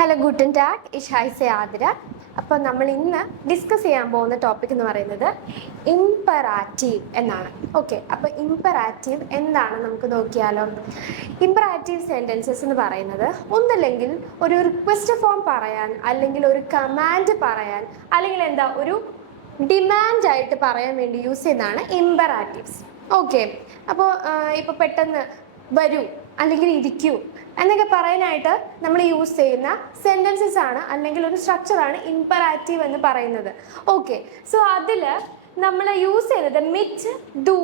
Hello ഗുട്ടൻ ടാഗ് ഇഷായിസെ ആതിര. അപ്പോൾ നമ്മൾ ഇന്ന് ഡിസ്കസ് ചെയ്യാൻ പോകുന്ന ടോപ്പിക് എന്ന് പറയുന്നത് ഇംപറാറ്റീവ് എന്നാണ്. ഓക്കെ, അപ്പോൾ ഇംപറാറ്റീവ് എന്താണ് നമുക്ക് നോക്കിയാലോ. ഇംപറാറ്റീവ് സെൻറ്റൻസസ് എന്ന് പറയുന്നത് ഒന്നല്ലെങ്കിൽ ഒരു റിക്വസ്റ്റ് ഫോം പറയാൻ, അല്ലെങ്കിൽ ഒരു കമാൻഡ് പറയാൻ, അല്ലെങ്കിൽ ഒരു ഡിമാൻഡായിട്ട് പറയാൻ വേണ്ടി യൂസ് ചെയ്യുന്നതാണ് ഇംപറാറ്റീവ്സ്. ഓക്കെ, അപ്പോൾ ഇപ്പോൾ പെട്ടെന്ന് വരൂ അല്ലെങ്കിൽ ഇരിക്കൂ എന്നൊക്കെ പറയാനായിട്ട് നമ്മൾ യൂസ് ചെയ്യുന്ന സെൻറ്റൻസസ് ആണ്, അല്ലെങ്കിൽ ഒരു സ്ട്രക്ചറാണ് ഇംപറാറ്റീവ് എന്ന് പറയുന്നത്. ഓക്കെ, സോ അതിൽ നമ്മൾ യൂസ് ചെയ്യുന്നത് മിറ്റ്, ഡു,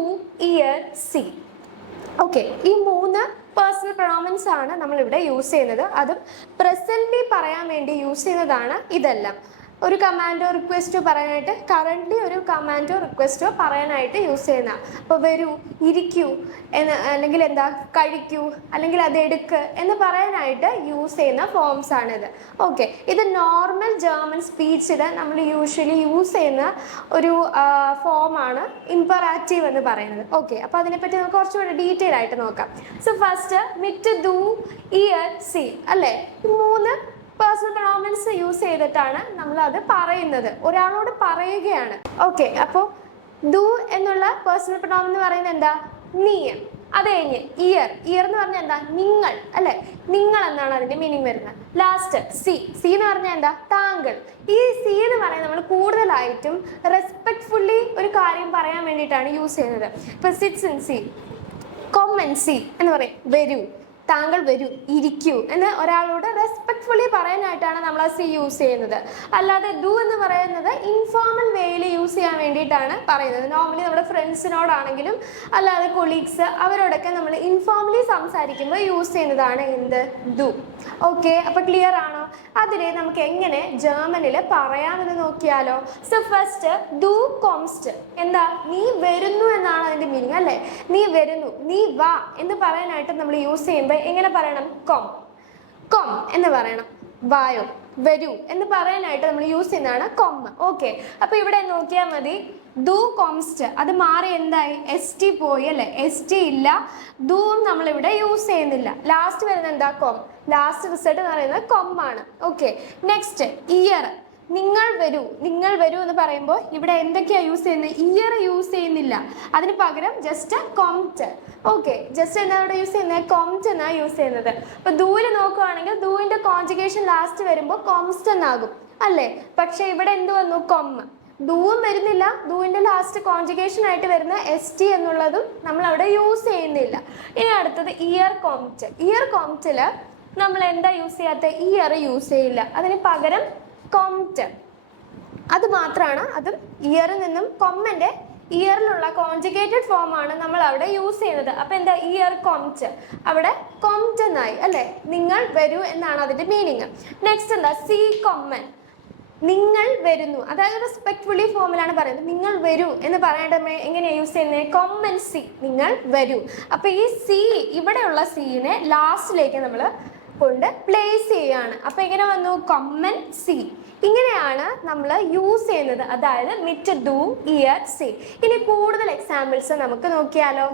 ഇയർ, സി. ഓക്കെ, ഈ 3 പേഴ്സണൽ പ്രൊണൗമൻസ് ആണ് നമ്മളിവിടെ യൂസ് ചെയ്യുന്നത്. അതും പ്രസന്റ്ലി പറയാൻ വേണ്ടി യൂസ് ചെയ്യുന്നതാണ് ഇതെല്ലാം. ഒരു കമാൻഡോ റിക്വസ്റ്റോ പറയാനായിട്ട്, കറൻ്റ്ലി ഒരു കമാൻഡോ റിക്വസ്റ്റോ പറയാനായിട്ട് യൂസ് ചെയ്യുന്ന. അപ്പോൾ വരൂ, ഇരിക്കൂ എന്ന്, അല്ലെങ്കിൽ കഴിക്കൂ, അല്ലെങ്കിൽ അത് എടുക്ക് എന്ന് പറയാനായിട്ട് യൂസ് ചെയ്യുന്ന ഫോംസ് ആണിത്. ഓക്കെ, ഇത് നോർമൽ ജർമ്മൻ സ്പീച്ചിൽ നമ്മൾ യൂഷ്വലി യൂസ് ചെയ്യുന്ന ഒരു ഫോമാണ് ഇംപറാറ്റീവ് എന്ന് പറയുന്നത്. ഓക്കെ, അപ്പോൾ അതിനെപ്പറ്റി നമുക്ക് കുറച്ചുകൂടി ഡീറ്റെയിൽ ആയിട്ട് നോക്കാം. സോ ഫസ്റ്റ് മിറ്റ്, ഡു, ഇയർ, സി അല്ലേ, 3 പേഴ്സണൽ പ്രൊണൗമൻസ് യൂസ് ചെയ്തിട്ടാണ് നമ്മൾ അത് പറയുന്നത്, ഒരാളോട് പറയുകയാണ്. ഓക്കെ, അപ്പോൾ ഡു എന്നുള്ള പേഴ്സണൽ പ്രൊണൗമൻ എന്ന് പറയുന്നത് നീ. അത് കഴിഞ്ഞ് ഇയർ എന്ന് പറഞ്ഞാൽ നിങ്ങൾ അല്ലെ, നിങ്ങൾ എന്നാണ് അതിന്റെ മീനിങ് വരുന്നത്. ലാസ്റ്റ് സി എന്ന് പറഞ്ഞാൽ താങ്കൾ. ഈ സി എന്ന് പറയുന്നത് നമ്മൾ കൂടുതലായിട്ടും റെസ്പെക്ട്ഫുള്ളി ഒരു കാര്യം പറയാൻ വേണ്ടിയിട്ടാണ് യൂസ് ചെയ്യുന്നത്. ഇപ്പൊ sits in C, come and C എന്ന് പറയും, വരൂ, താങ്കൾ വരൂ, ഇരിക്കൂ എന്ന് ഒരാളോട് റെസ്പെക്ട്ഫുള്ളി പറയാനായിട്ടാണ് നമ്മൾ ആ സി യൂസ് ചെയ്യുന്നത്. അല്ലാതെ ഡു എന്ന് പറയുന്നത് ഇൻഫോർമൽ വേയിൽ യൂസ് ചെയ്യാൻ വേണ്ടിയിട്ടാണ് പറയുന്നത്. നോർമലി നമ്മുടെ ഫ്രണ്ട്സിനോടാണെങ്കിലും അല്ലാതെ കൊളീഗ്സ് അവരോടൊക്കെ നമ്മൾ ഇൻഫോർമലി സംസാരിക്കുമ്പോൾ യൂസ് ചെയ്യുന്നതാണ് എന്ത്, ഡു. ഓക്കെ, അപ്പോൾ ക്ലിയർ ആണോ? അതിനെ നമുക്ക് എങ്ങനെ ജർമ്മനിൽ പറയാമെന്ന് നോക്കിയാലോ. സോ ഫസ്റ്റ് ഡു കോംസ്റ്റ് നീ വരുന്നു എന്നാണ് അതിന്റെ മീനിങ് അല്ലേ. നീ വരുന്നു, നീ വാ എന്ന് പറയാനായിട്ട് നമ്മൾ യൂസ് ചെയ്യുമ്പോൾ എങ്ങനെ പറയണം? കൊം എന്ന് പറയണം. വായോ, വരൂ എന്ന് പറയാനായിട്ട് നമ്മൾ യൂസ് ചെയ്യുന്നതാണ് കൊം. ഓക്കെ, അപ്പൊ ഇവിടെ നോക്കിയാൽ മതി, ഡു കോംസ്റ്റ് അത് മാറി എന്തായി, എസ് ടി പോയി അല്ലെ, എസ് ടി ഇല്ല, ഡൂവും നമ്മളിവിടെ യൂസ് ചെയ്യുന്നില്ല. ലാസ്റ്റ് വരുന്നത് കൊം, ലാസ്റ്റ് റിസൾട്ട് എന്ന് പറയുന്നത് കൊം ആണ്. ഓക്കെ, നെക്സ്റ്റ് ഇയർ, നിങ്ങൾ വരൂ എന്ന് പറയുമ്പോൾ ഇവിടെ എന്തൊക്കെയാണ് യൂസ് ചെയ്യുന്നത്? ഇയർ യൂസ് ചെയ്യുന്നില്ല, അതിന് പകരം ജസ്റ്റ് കോംറ്റ്. ഓക്കെ, ജസ്റ്റ് ഇവിടെ യൂസ് ചെയ്യുന്നത് കോംറ്റ് എന്നാണ് യൂസ് ചെയ്യുന്നത്. അപ്പൊ ദൂരെ നോക്കുകയാണെങ്കിൽ ദൂവിന്റെ കോൺജുഗേഷൻ ലാസ്റ്റ് വരുമ്പോൾ കോംസ്റ്റ് എന്നാകും അല്ലേ. പക്ഷെ ഇവിടെ എന്ത് വന്നു? കൊം. ദൂവും വരുന്നില്ല, ദൂവിന്റെ ലാസ്റ്റ് കോൺജുഗേഷൻ ആയിട്ട് വരുന്ന എസ് ടി എന്നുള്ളതും നമ്മൾ അവിടെ യൂസ് ചെയ്യുന്നില്ല. ഇനി അടുത്തത് ഇയർ കോംറ്റ്. ഇയർ കോംറ്റില് നമ്മൾ എന്താ യൂസ് ചെയ്യാത്ത? ഇയർ യൂസ് ചെയ്യില്ല, അതിന് പകരം കോംറ്റ്. അത് മാത്രമാണ്, അതും ഇയറിൽ നിന്നും കൊമ്മന്റെ ഇയറിലുള്ള കോൺജുഗേറ്റഡ് ഫോം ആണ് നമ്മൾ അവിടെ യൂസ് ചെയ്യുന്നത്. അപ്പൊ ഇയർ കോംറ്റ്, അവിടെ കോംറ്റ് എന്നായി അല്ലെ, നിങ്ങൾ വരൂ എന്നാണ് അതിന്റെ മീനിങ്. നെക്സ്റ്റ് സി കൊമ്മൻ, നിങ്ങൾ വരുന്നു, അതായത് റെസ്പെക്ട്ഫുള്ളി ഫോമിലാണ് പറയുന്നത്. നിങ്ങൾ വരൂ എന്ന് പറയേണ്ടത് എങ്ങനെയാണ് യൂസ് ചെയ്യുന്നത്? കൊമ്മൻ സി, നിങ്ങൾ വരൂ. അപ്പൊ ഈ സി, ഇവിടെയുള്ള സീനെ ലാസ്റ്റിലേക്ക് നമ്മൾ കൊണ്ട് പ്ലേസ് ചെയ്യാണ്. അപ്പൊ എങ്ങനെ വന്നു? കൊമ്മൻ സി. ഇങ്ങനെയാണ് നമ്മൾ യൂസ് ചെയ്യുന്നത്, അതായത് മിറ്റ്, ഡു, ഇയർ, സി. ഇനി കൂടുതൽ എക്സാമ്പിൾസ് നമുക്ക് നോക്കിയാലോ.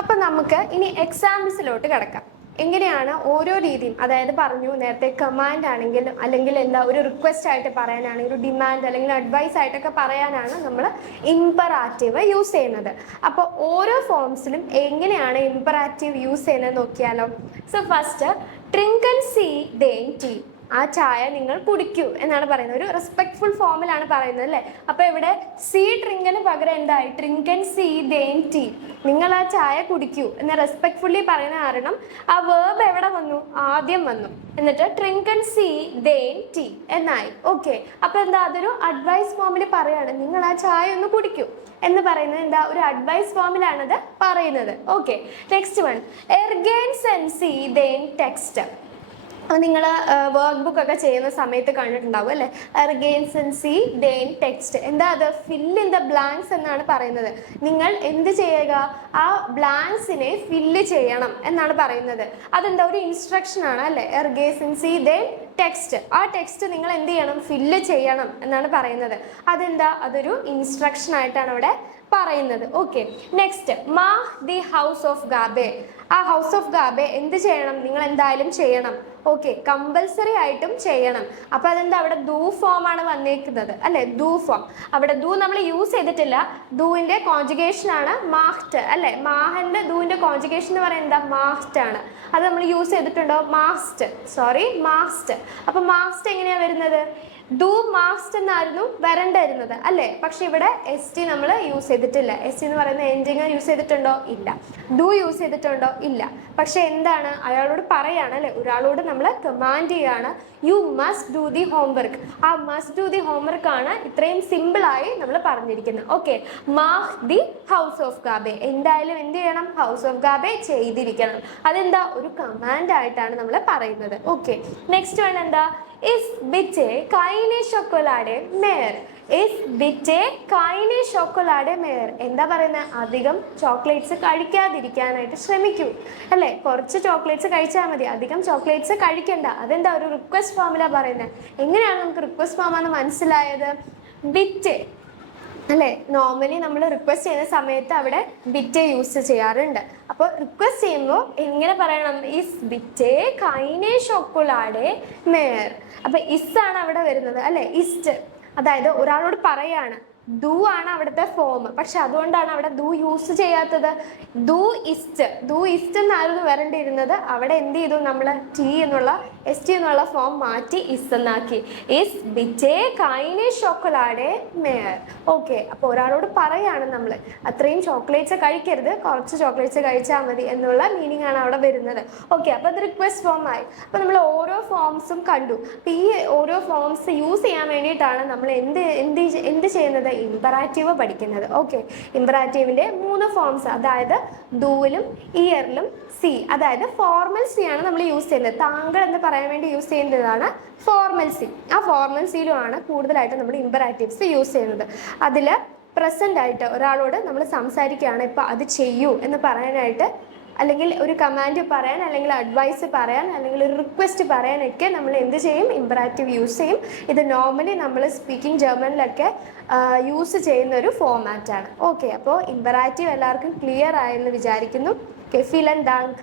അപ്പൊ നമുക്ക് ഇനി എക്സാമ്പിൾസിലോട്ട് കിടക്കാം. എങ്ങനെയാണ് ഓരോ രീതിയും, അതായത് പറഞ്ഞു നേരത്തെ കമാൻഡ് ആണെങ്കിൽ, അല്ലെങ്കിൽ ഒരു റിക്വസ്റ്റ് ആയിട്ട് പറയാനാണെങ്കിൽ, ഒരു ഡിമാൻഡ് അല്ലെങ്കിൽ അഡ്വൈസ് ആയിട്ടൊക്കെ പറയാനാണ് നമ്മൾ ഇംപറാറ്റീവ് യൂസ് ചെയ്യുന്നത്. അപ്പോൾ ഓരോ ഫോംസിലും എങ്ങനെയാണ് ഇംപറാറ്റീവ് യൂസ് ചെയ്യുന്നത് നോക്കിയാലോ. സോ ഫസ്റ്റ് ട്രിങ്ക് സി ഡേൻ ടീ, ആ ചായ നിങ്ങൾ കുടിക്കൂ എന്നാണ് പറയുന്നത്. ഒരു റെസ്പെക്ട്ഫുൾ ഫോമിലാണ് പറയുന്നത് അല്ലേ. അപ്പൊ ഇവിടെ സി ട്രിങ്കിന് പകരം എന്തായി? ട്രിങ്കൻ സി ഡേൻ ടീ, നിങ്ങൾ ആ ചായ കുടിക്കൂ എന്ന് റെസ്പെക്ട്ഫുള്ളി പറയുന്ന കാരണം ആ വേർബ് എവിടെ വന്നു? ആദ്യം വന്നു. എന്നിട്ട് ട്രിങ്കൻ സി ഡേൻ ടീ എന്നായി. ഓക്കെ, അപ്പൊ അതൊരു അഡ്വൈസ് ഫോമിൽ പറയാണ്, നിങ്ങൾ ആ ചായ ഒന്ന് കുടിക്കൂ എന്ന് പറയുന്നത് ഒരു അഡ്വൈസ് ഫോമിലാണത് പറയുന്നത്. ഓക്കെ, നെക്സ്റ്റ് വൺ എർഗെയിൻ സി ഡേൻ ടെക്സ്റ്റ്. നിങ്ങൾ വർക്ക് ബുക്ക് ഒക്കെ ചെയ്യുന്ന സമയത്ത് കണ്ടിട്ടുണ്ടാവും അല്ലേ, എർഗെയിൻസി ഡെയിൻ ടെക്സ്റ്റ്. അത് ഫിൽ ഇൻ ദ ബ്ലാങ്ക്സ് എന്നാണ് പറയുന്നത്. നിങ്ങൾ എന്ത് ചെയ്യുക? ആ ബ്ലാങ്ക്സിനെ ഫില്ല് ചെയ്യണം എന്നാണ് പറയുന്നത്. ഒരു ഇൻസ്ട്രക്ഷൻ ആണ് അല്ലേ, എർഗെയിൻസി ഡെയിൻ ടെക്സ്റ്റ്. ആ ടെക്സ്റ്റ് നിങ്ങൾ എന്ത് ചെയ്യണം? ഫില്ല് ചെയ്യണം എന്നാണ് പറയുന്നത്. അതൊരു ഇൻസ്ട്രക്ഷൻ ആയിട്ടാണ് അവിടെ പറയുന്നത്. ഓക്കെ, നെക്സ്റ്റ് മാ ദി ഹൗസ് ഓഫ് ഗാബെ. ആ ഹൗസ് ഓഫ് ഗാബെ എന്ത് ചെയ്യണം? നിങ്ങൾ എന്തായാലും ചെയ്യണം. ഓക്കെ, കമ്പൽസറി ആയിട്ടും ചെയ്യണം. അപ്പൊ അതെന്താ, അവിടെ ദൂ ഫോം ആണ് വന്നേക്കുന്നത് അല്ലെ, ദൂ ഫോം. അവിടെ ദൂ നമ്മൾ യൂസ് ചെയ്തിട്ടില്ല. ദൂവിന്റെ കോൺജുഗേഷൻ ആണ് മാഹ്റ്റ് അല്ലെ. മാഹന്റെ ദൂവിന്റെ കോൺജുഗേഷൻ എന്ന് പറയുന്നത് എന്താ, മാഹ്റ്റ് ആണ്. അത് നമ്മൾ യൂസ് ചെയ്തിട്ടുണ്ടോ, മാസ്റ്റ്, സോറി മാസ്റ്റ്. അപ്പൊ മാസ്റ്റ് എങ്ങനെയാ വരുന്നത്, ഡു മാസ്റ്റ് എന്നായിരുന്നു വരണ്ടായിരുന്നത് അല്ലേ. പക്ഷെ ഇവിടെ എസ് ടി നമ്മൾ യൂസ് ചെയ്തിട്ടില്ല. എസ് ടി എന്ന് പറയുന്ന എൻഡിങ് യൂസ് ചെയ്തിട്ടുണ്ടോ, ഇല്ല. ഡു യൂസ് ചെയ്തിട്ടുണ്ടോ, ഇല്ല. പക്ഷെ എന്താണ്, അയാളോട് പറയാണ് അല്ലെ, ഒരാളോട് നമ്മൾ കമാൻഡ് ചെയ്യാണ്, you must do the homework. ആ മസ്റ്റ് ഡു ദി ഹോംവർക്ക് ആണ് ഇത്രയും സിമ്പിളായി നമ്മൾ പറഞ്ഞിരിക്കുന്നത്. ഓക്കെ, മാഹ് ദി ഹൗസ് ഓഫ് ഗാബെ, എന്തായാലും എന്ത് ചെയ്യണം, ഹൗസ് ഓഫ് ഗാബെ ചെയ്തിരിക്കണം. അതെന്താ, ഒരു കമാൻഡ് ആയിട്ടാണ് നമ്മൾ പറയുന്നത്. ഓക്കെ, നെക്സ്റ്റ് വൺ എന്താ, ഇസ് ബിറ്റെ കൈനെ ചോക്കോലാഡെ മേർ. ഇസ് ബിറ്റെ കൈനെ ചോക്കോലാഡെ മേർ. എന്താ പറയുന്നത്, അധികം ചോക്ലേറ്റ്സ് കഴിക്കാതിരിക്കാനായിട്ട് ശ്രമിക്കൂ അല്ലെ. കുറച്ച് ചോക്ലേറ്റ്സ് കഴിച്ചാൽ മതി, അധികം ചോക്ലേറ്റ്സ് കഴിക്കണ്ട. അതെന്താ, ഒരു റിക്വസ്റ്റ് ഫോമിലാ പറയുന്നത്. എങ്ങനെയാണ് നമുക്ക് റിക്വസ്റ്റ് ഫോമാണെന്ന് മനസ്സിലായത്, ബിറ്റെ അല്ലെ. നോർമലി നമ്മൾ റിക്വസ്റ്റ് ചെയ്യുന്ന സമയത്ത് അവിടെ ബിറ്റെ യൂസ് ചെയ്യാറുണ്ട്. അപ്പോൾ റിക്വസ്റ്റ് ചെയ്യുമ്പോൾ എങ്ങനെ പറയണം, ഇസ് ബിറ്റെ കൈനെ ചോക്കോലാഡെ മേർ. അപ്പൊ ഇസ് ആണ് അവിടെ വരുന്നത് അല്ലെ, ഇസ്റ്റ്. അതായത് ഒരാളോട് പറയാണ്, ദു ആണ് അവിടുത്തെ ഫോം. പക്ഷെ അതുകൊണ്ടാണ് അവിടെ ദു യൂസ് ചെയ്യാത്തത്. ദു ഇസ്റ്റ്, ദു ഇസ്റ്റ് എന്നായിരുന്നു വരേണ്ടിയിരുന്നത്. അവിടെ എന്ത് ചെയ്തു, നമ്മൾ ടി എന്നുള്ള എസ് ടി എന്നുള്ള ഫോം മാറ്റി ഇസ് എന്നാക്കി. ഇസ് ബിറ്റെ കൈനെ ചോക്കോലാഡെ മേർ. ഓക്കെ, അപ്പോൾ ഒരാളോട് പറയാണ് നമ്മൾ, അത്രയും ചോക്ലേറ്റ്സ് കഴിക്കരുത്, കുറച്ച് ചോക്ലേറ്റ്സ് കഴിച്ചാൽ മതി എന്നുള്ള മീനിങ് ആണ് അവിടെ വരുന്നത്. ഓക്കെ, അപ്പോൾ അത് റിക്വസ്റ്റ് ഫോം ആയി. അപ്പോൾ നമ്മൾ ഓരോ ഫോംസും കണ്ടു. അപ്പോൾ ഈ ഓരോ ഫോംസ് യൂസ് ചെയ്യാൻ വേണ്ടിയിട്ടാണ് നമ്മൾ എന്ത് ചെയ്യുന്നത്, ഇമ്പറാറ്റീവ് പഠിക്കുന്നത്. ഓക്കെ, ഇമ്പറാറ്റീവിന്റെ 3 ഫോംസ്, അതായത് ഡൂവിലും ഇയറിലും സി, അതായത് ഫോർമൽ സി ആണ് നമ്മൾ യൂസ് ചെയ്യുന്നത്. താങ്കൾ എന്ന് പറയാൻ വേണ്ടി യൂസ് ചെയ്യുന്നതാണ് ഫോർമൽ സി. ആ ഫോർമൽ സിയിലുമാണ് കൂടുതലായിട്ട് നമ്മൾ ഇമ്പറാറ്റീവ്സ് യൂസ് ചെയ്യുന്നത്. അതിൽ പ്രസന്റ് ആയിട്ട് ഒരാളോട് നമ്മൾ സംസാരിക്കുകയാണ്, ഇപ്പം അത് ചെയ്യൂ എന്ന് പറയാനായിട്ട്, അല്ലെങ്കിൽ ഒരു കമാൻഡ് പറയാൻ, അല്ലെങ്കിൽ അഡ്വൈസ് പറയാൻ, അല്ലെങ്കിൽ ഒരു റിക്വസ്റ്റ് പറയാനൊക്കെ നമ്മൾ എന്ത് ചെയ്യും, ഇമ്പറാറ്റീവ് യൂസ് ചെയ്യും. ഇത് നോർമലി നമ്മൾ സ്പീക്കിംഗ് ജർമ്മനിലൊക്കെ യൂസ് ചെയ്യുന്ന ഒരു ഫോമാറ്റാണ്. ഓക്കെ, അപ്പോൾ ഇമ്പറാറ്റീവ് എല്ലാവർക്കും ക്ലിയർ ആയെന്ന് വിചാരിക്കുന്നു. ഓക്കെ, വിelen Dank.